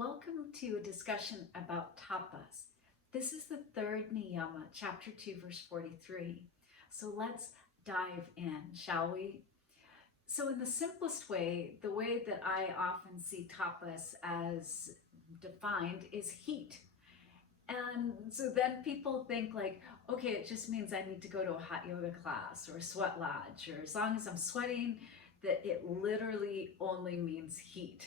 welcome to a discussion about tapas. This is the third Niyama, chapter 2, verse 43. So let's dive in, shall we? So, in the simplest way, the way that I often see tapas as defined is heat. And so then people think like, okay, it just means I need to go to a hot yoga class or a sweat lodge, or as long as I'm sweating, that it literally only means heat.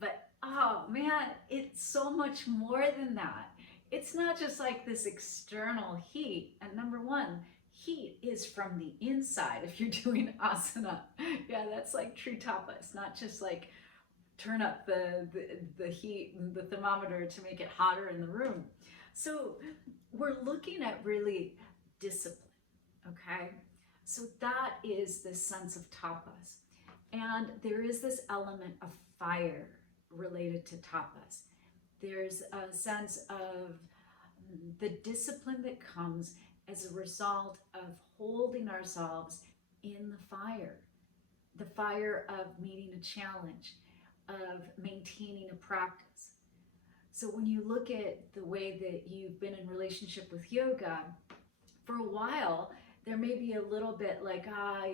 But oh man, it's so much more than that. It's not just like this external heat. And number one, heat is from the inside if you're doing asana. Yeah, that's like true tapas, not just like turn up the heat and the thermometer to make it hotter in the room. So we're looking at really discipline, okay? So that is the sense of tapas. And there is this element of fire related to tapas. There's a sense of the discipline that comes as a result of holding ourselves in the fire of meeting a challenge, of maintaining a practice. So when you look at the way that you've been in relationship with yoga, for a while, there may be a little bit like,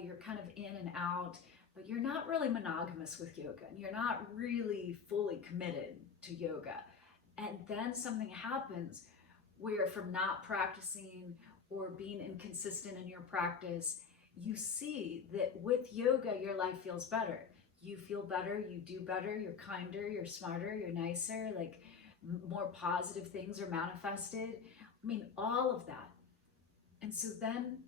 you're kind of in and out, but you're not really monogamous with yoga and you're not really fully committed to yoga. And then something happens where from not practicing or being inconsistent in your practice, you see that with yoga, your life feels better. You feel better, you do better, you're kinder, you're smarter, you're nicer, like more positive things are manifested. I mean, all of that. And so then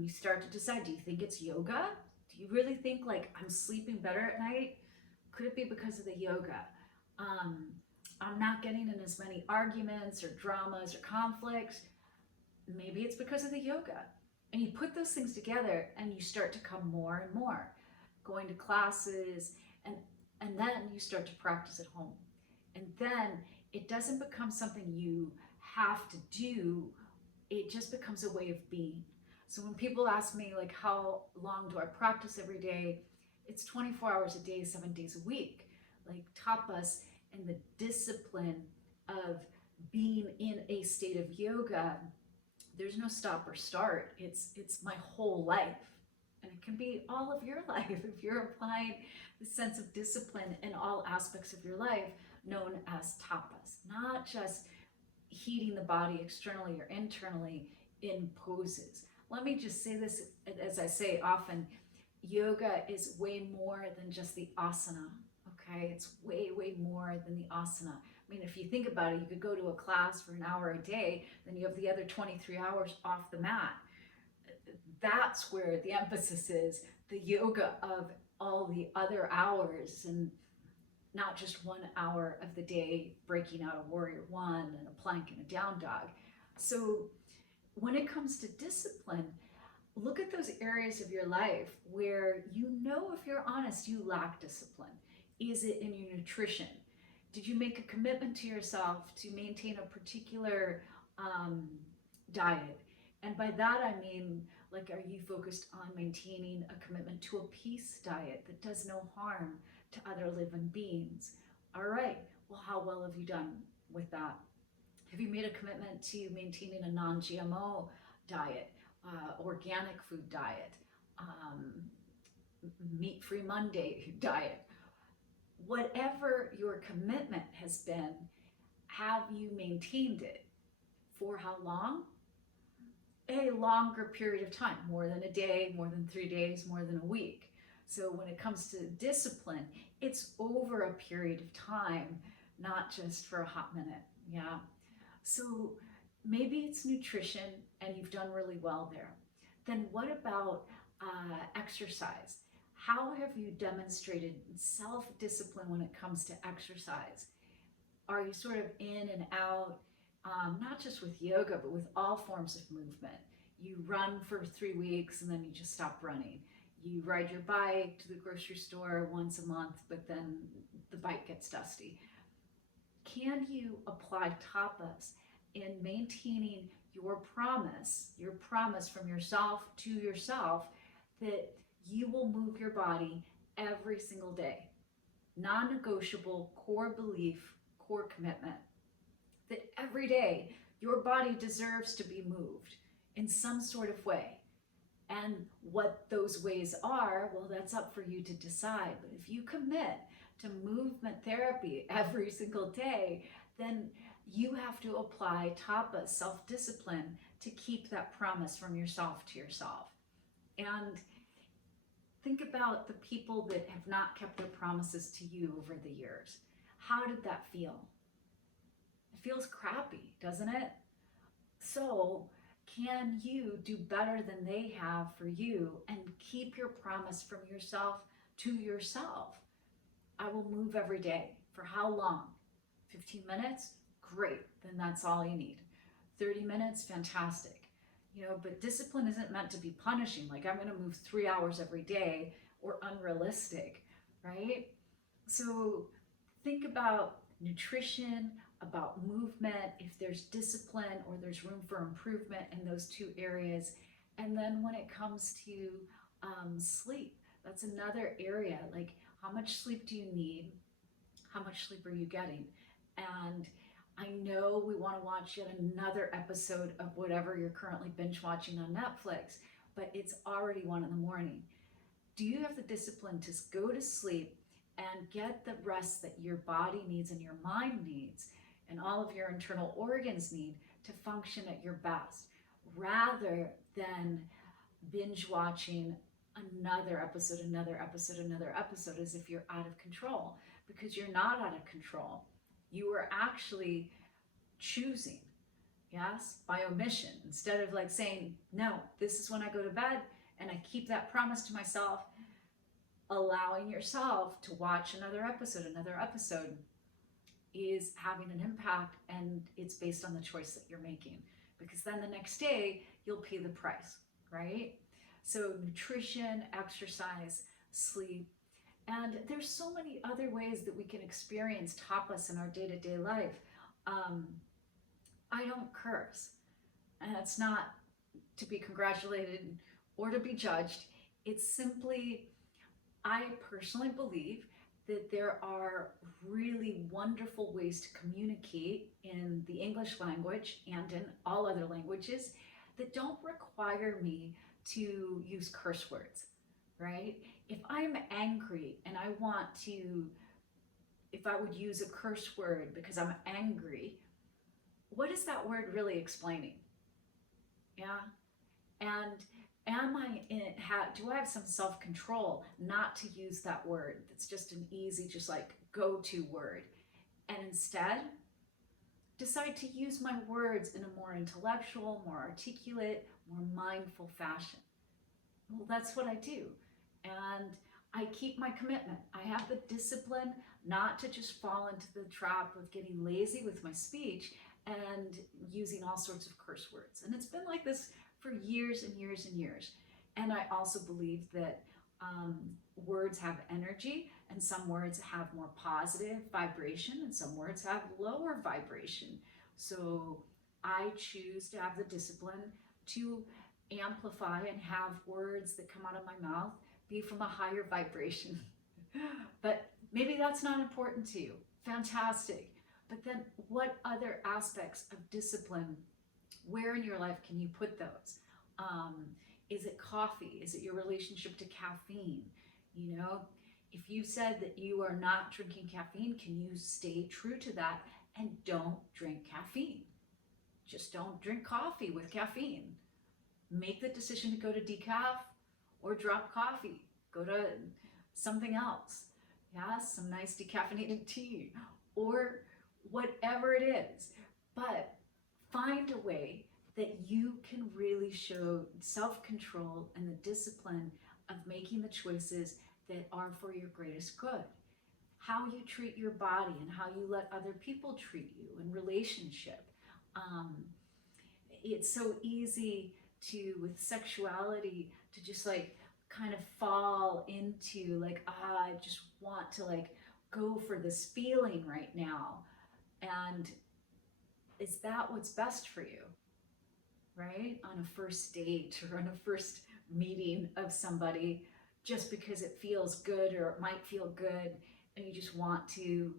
you start to decide, do you think it's yoga? Do you really think like I'm sleeping better at night? Could it be because of the yoga? I'm not getting in as many arguments or dramas or conflicts. Maybe it's because of the yoga. And you put those things together and you start to come more and more, going to classes, and then you start to practice at home. And then it doesn't become something you have to do, it just becomes a way of being. So when people ask me like, how long do I practice every day? It's 24 hours a day, 7 days a week. Like tapas and the discipline of being in a state of yoga, there's no stop or start. It's my whole life. And it can be all of your life if you're applying the sense of discipline in all aspects of your life, known as tapas, not just heating the body externally or internally in poses. Let me just say this, as I say often, yoga is way more than just the asana, okay? It's way, way more than the asana. I mean, if you think about it, you could go to a class for an hour a day, then you have the other 23 hours off the mat. That's where the emphasis is, the yoga of all the other hours, and not just 1 hour of the day breaking out a warrior one and a plank and a down dog. So when it comes to discipline, look at those areas of your life where you know, if you're honest, you lack discipline. Is it in your nutrition? Did you make a commitment to yourself to maintain a particular diet? And by that I mean, like, are you focused on maintaining a commitment to a peace diet that does no harm to other living beings? All right, well, how well have you done with that? Have you made a commitment to maintaining a non-GMO diet, organic food diet, meat-free Monday diet? Whatever your commitment has been, have you maintained it? For how long? A longer period of time, more than a day, more than 3 days, more than a week. So when it comes to discipline, it's over a period of time, not just for a hot minute. Yeah. So maybe it's nutrition and you've done really well there. Then what about exercise? How have you demonstrated self-discipline when it comes to exercise? Are you sort of in and out? Not just with yoga, but with all forms of movement. You run for 3 weeks and then you just stop running. You ride your bike to the grocery store once a month, but then the bike gets dusty. Can you apply tapas in maintaining your promise from yourself to yourself, that you will move your body every single day? Non-negotiable core belief core commitment that every day your body deserves to be moved in some sort of way. And what those ways are, well, that's up for you to decide. But if you commit to movement therapy every single day, then you have to apply tapas, self-discipline, to keep that promise from yourself to yourself. And think about the people that have not kept their promises to you over the years. How did that feel? It feels crappy, doesn't it? So, can you do better than they have for you and keep your promise from yourself to yourself? I will move every day. For how long? 15 minutes? Great. Then that's all you need. 30 minutes? Fantastic. But discipline isn't meant to be punishing. Like, I'm going to move 3 hours every day, or unrealistic, right? So think about nutrition, about movement, if there's discipline or there's room for improvement in those two areas. And then when it comes to sleep, that's another area. Like, how much sleep do you need? How much sleep are you getting? And I know we want to watch yet another episode of whatever you're currently binge watching on Netflix, but it's already 1 a.m. Do you have the discipline to go to sleep and get the rest that your body needs and your mind needs and all of your internal organs need to function at your best, rather than binge watching another episode, as if you're out of control? Because you're not out of control. You are actually choosing, yes, by omission. Instead of like saying, no, this is when I go to bed, and I keep that promise to myself, allowing yourself to watch another episode is having an impact, and it's based on the choice that you're making. Because then the next day, you'll pay the price, right? So nutrition, exercise, sleep, and there's so many other ways that we can experience tapas in our day-to-day life. I don't curse, and that's not to be congratulated or to be judged. It's simply, I personally believe that there are really wonderful ways to communicate in the English language and in all other languages that don't require me to use curse words, right? If I'm angry and if I would use a curse word because I'm angry, what is that word really explaining? Yeah. And do I have some self-control not to use that word that's just an easy, just like go-to word, and instead decide to use my words in a more intellectual, more articulate, more mindful fashion? Well, that's what I do. And I keep my commitment. I have the discipline not to just fall into the trap of getting lazy with my speech and using all sorts of curse words. And it's been like this for years and years and years. And I also believe that words have energy, and some words have more positive vibration, and some words have lower vibration. So I choose to have the discipline to amplify and have words that come out of my mouth be from a higher vibration. But maybe that's not important to you. Fantastic. But then what other aspects of discipline, where in your life can you put those? Is it coffee? Is it your relationship to caffeine? If you said that you are not drinking caffeine, can you stay true to that and don't drink caffeine? Just don't drink coffee with caffeine. Make the decision to go to decaf or drop coffee. Go to something else. Yeah, some nice decaffeinated tea or whatever it is. But find a way that you can really show self-control and the discipline of making the choices that are for your greatest good. How you treat your body and how you let other people treat you in relationship. It's so easy to, with sexuality, to just like kind of fall into like, I just want to like go for this feeling right now. And is that what's best for you? Right? On a first date or on a first meeting of somebody, just because it feels good or it might feel good, and you just want to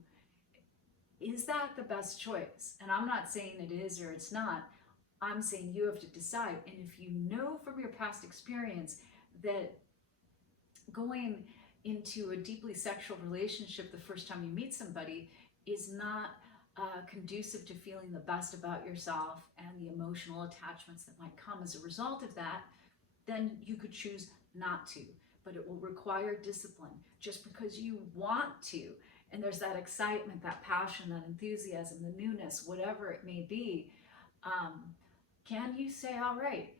Is that the best choice? And I'm not saying it is or it's not. I'm saying you have to decide. And if you know from your past experience that going into a deeply sexual relationship the first time you meet somebody is not conducive to feeling the best about yourself and the emotional attachments that might come as a result of that, then you could choose not to. But it will require discipline just because you want to. And there's that excitement, that passion, that enthusiasm, the newness, whatever it may be. Can you say, all right,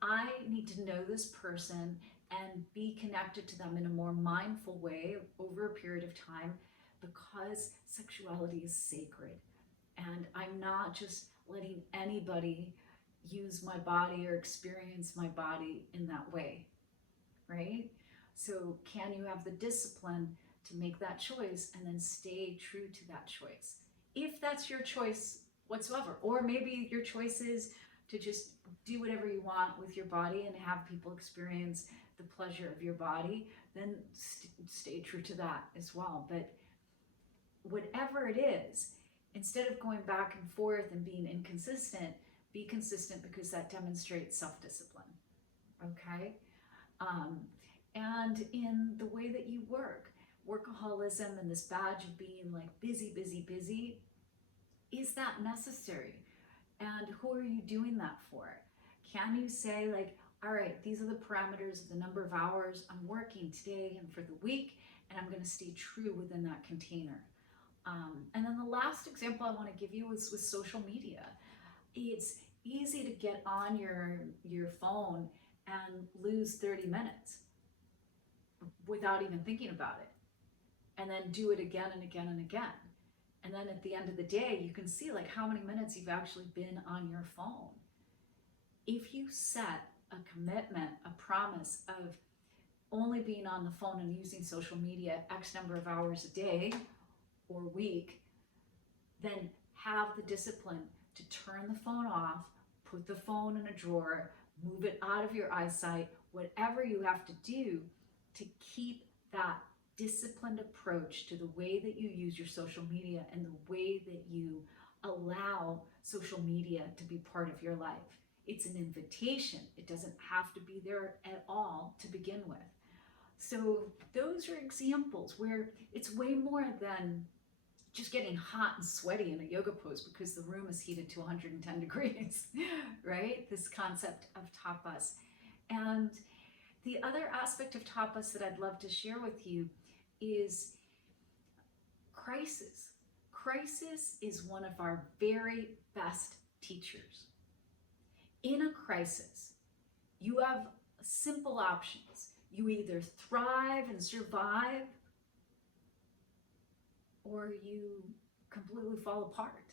I need to know this person and be connected to them in a more mindful way over a period of time, because sexuality is sacred. And I'm not just letting anybody use my body or experience my body in that way, right? So can you have the discipline to make that choice and then stay true to that choice? If that's your choice whatsoever, or maybe your choice is to just do whatever you want with your body and have people experience the pleasure of your body, then stay true to that as well. But whatever it is, instead of going back and forth and being inconsistent, be consistent, because that demonstrates self-discipline, okay? And in the way that you work, workaholism and this badge of being like busy, busy, busy, is that necessary? And who are you doing that for? Can you say like, all right, these are the parameters of the number of hours I'm working today and for the week, and I'm going to stay true within that container. And then the last example I want to give you is with social media. It's easy to get on your phone and lose 30 minutes without even thinking about it, and then do it again and again and again. And then at the end of the day, you can see like how many minutes you've actually been on your phone. If you set a commitment, a promise of only being on the phone and using social media X number of hours a day or week, then have the discipline to turn the phone off, put the phone in a drawer, move it out of your eyesight, whatever you have to do to keep that disciplined approach to the way that you use your social media and the way that you allow social media to be part of your life. It's an invitation. It doesn't have to be there at all to begin with. So those are examples where it's way more than just getting hot and sweaty in a yoga pose because the room is heated to 110 degrees, right? This concept of tapas. And the other aspect of tapas that I'd love to share with you is crisis. Crisis is one of our very best teachers. In a crisis, you have simple options. You either thrive and survive, or you completely fall apart.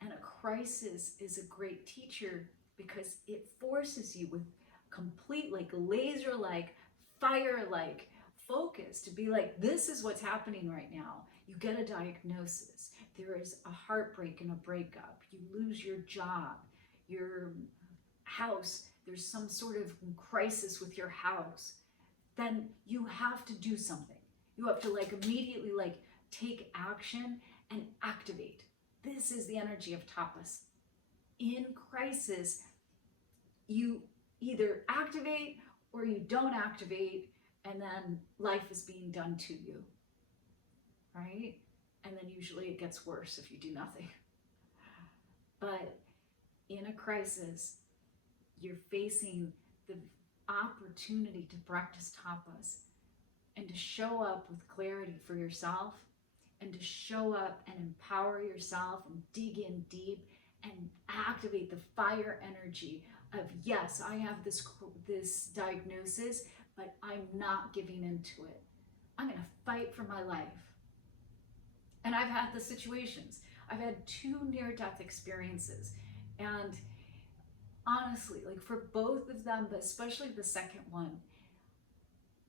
And a crisis is a great teacher because it forces you with complete, like laser-like, fire-like focus to be like, this is what's happening right now. You get a diagnosis. There is a heartbreak and a breakup. You lose your job, your house. There's some sort of crisis with your house. Then you have to do something. You have to like immediately like take action and activate. This is the energy of tapas. In crisis, you either activate or you don't activate, and then life is being done to you, right? And then usually it gets worse if you do nothing. But in a crisis, you're facing the opportunity to practice tapas and to show up with clarity for yourself, and to show up and empower yourself and dig in deep and activate the fire energy of, yes, I have this diagnosis, but I'm not giving into it. I'm going to fight for my life. And I've had the situations. I've had 2 near-death experiences. And honestly, like for both of them, but especially the second one,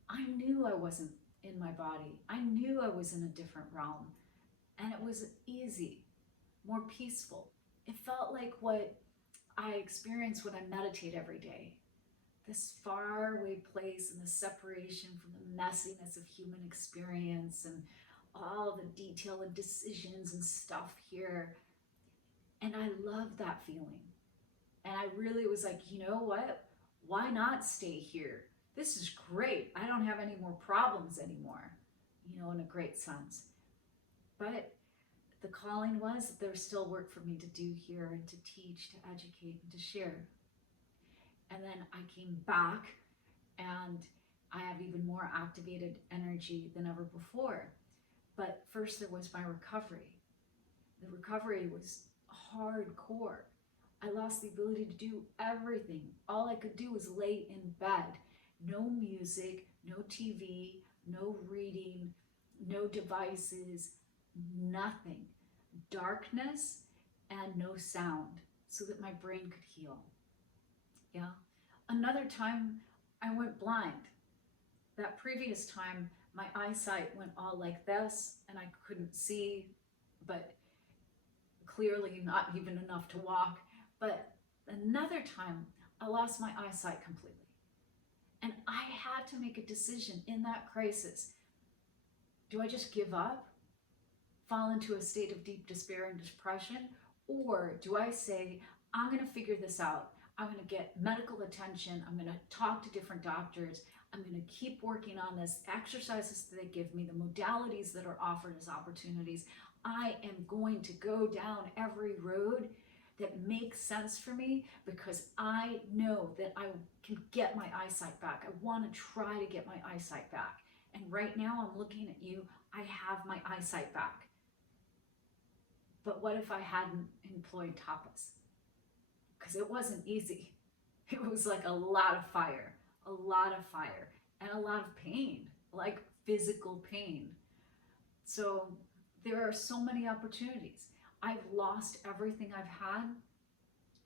I knew I wasn't in my body. I knew I was in a different realm. And it was easy, more peaceful. It felt like what I experience when I meditate every day. This faraway place and the separation from the messiness of human experience and all the detail and decisions and stuff here. And I love that feeling. And I really was like, you know what? Why not stay here? This is great. I don't have any more problems anymore, in a great sense. But the calling was that there's still work for me to do here and to teach, to educate, and to share. And then I came back and I have even more activated energy than ever before. But first, there was my recovery. The recovery was hardcore. I lost the ability to do everything. All I could do was lay in bed. No music, no TV, no reading, no devices, nothing. Darkness and no sound so that my brain could heal. Yeah. Another time I went blind. That previous time, my eyesight went all like this and I couldn't see, but clearly not even enough to walk. But another time, I lost my eyesight completely. And I had to make a decision in that crisis. Do I just give up, fall into a state of deep despair and depression? Or do I say, I'm going to figure this out. I'm going to get medical attention. I'm going to talk to different doctors. I'm going to keep working on this, exercises that they give me, the modalities that are offered as opportunities. I am going to go down every road that makes sense for me because I know that I can get my eyesight back. I want to try to get my eyesight back. And right now I'm looking at you, I have my eyesight back. But what if I hadn't employed Tapas? Because it wasn't easy. It was like a lot of fire, and a lot of pain, like physical pain. So there are so many opportunities. I've lost everything I've had,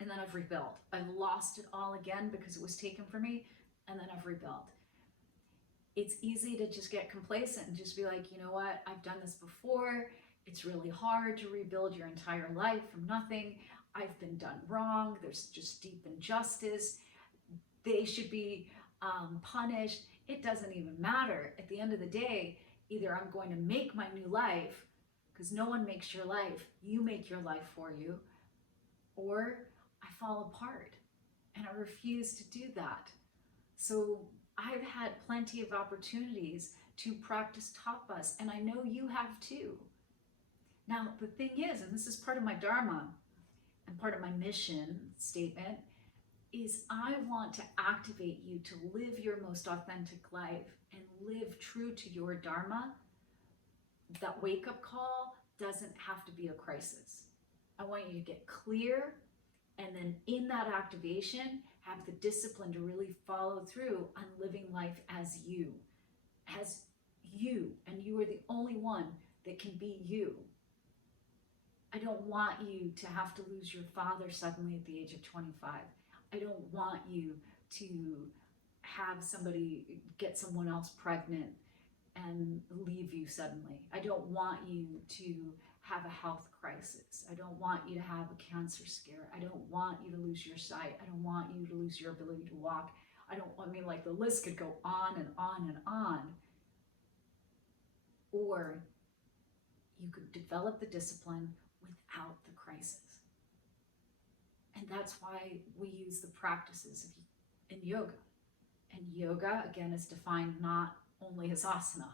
and then I've rebuilt. I've lost it all again because it was taken from me, and then I've rebuilt. It's easy to just get complacent and just be like, you know what, I've done this before. It's really hard to rebuild your entire life from nothing. I've been done wrong. There's just deep injustice. They should be punished. It doesn't even matter. At the end of the day, either I'm going to make my new life, because no one makes your life, you make your life for you, or I fall apart, and I refuse to do that. So I've had plenty of opportunities to practice Tapas, and I know you have too. Now, the thing is, and this is part of my Dharma and part of my mission statement, is I want to activate you to live your most authentic life and live true to your Dharma. That wake-up call doesn't have to be a crisis. I want you to get clear, and then in that activation, have the discipline to really follow through on living life as you, and you are the only one that can be you. I don't want you to have to lose your father suddenly at the age of 25. I don't want you to have somebody get someone else pregnant and leave you suddenly. I don't want you to have a health crisis. I don't want you to have a cancer scare. I don't want you to lose your sight. I don't want you to lose your ability to walk. Like the list could go on and on and on. Or you could develop the discipline without the crisis. And that's why we use the practices in yoga. And yoga, again, is defined not only as asana.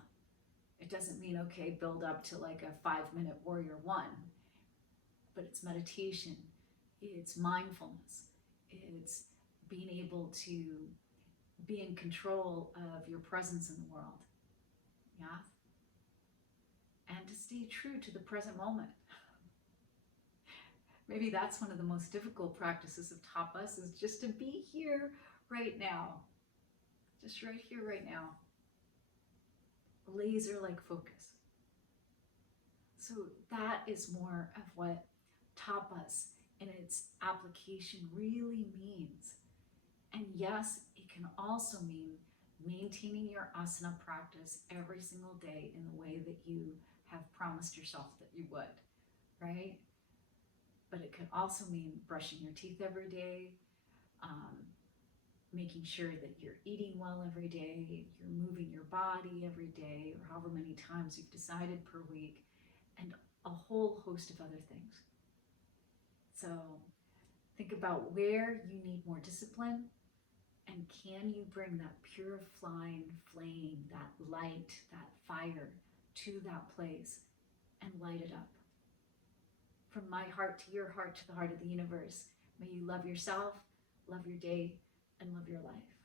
It doesn't mean, okay, build up to like a 5-minute warrior one, but it's meditation, it's mindfulness, it's being able to be in control of your presence in the world. Yeah. And to stay true to the present moment. Maybe that's one of the most difficult practices of Tapas, is just to be here right now. Just right here, right now. Laser-like focus. So that is more of what Tapas in its application really means. And yes, it can also mean maintaining your asana practice every single day in the way that you have promised yourself that you would, right? But it can also mean brushing your teeth every day, making sure that you're eating well every day, you're moving your body every day, or however many times you've decided per week, and a whole host of other things. So think about where you need more discipline, and can you bring that purifying flame, that light, that fire to that place and light it up? From my heart to your heart to the heart of the universe, may you love yourself, love your day, and love your life.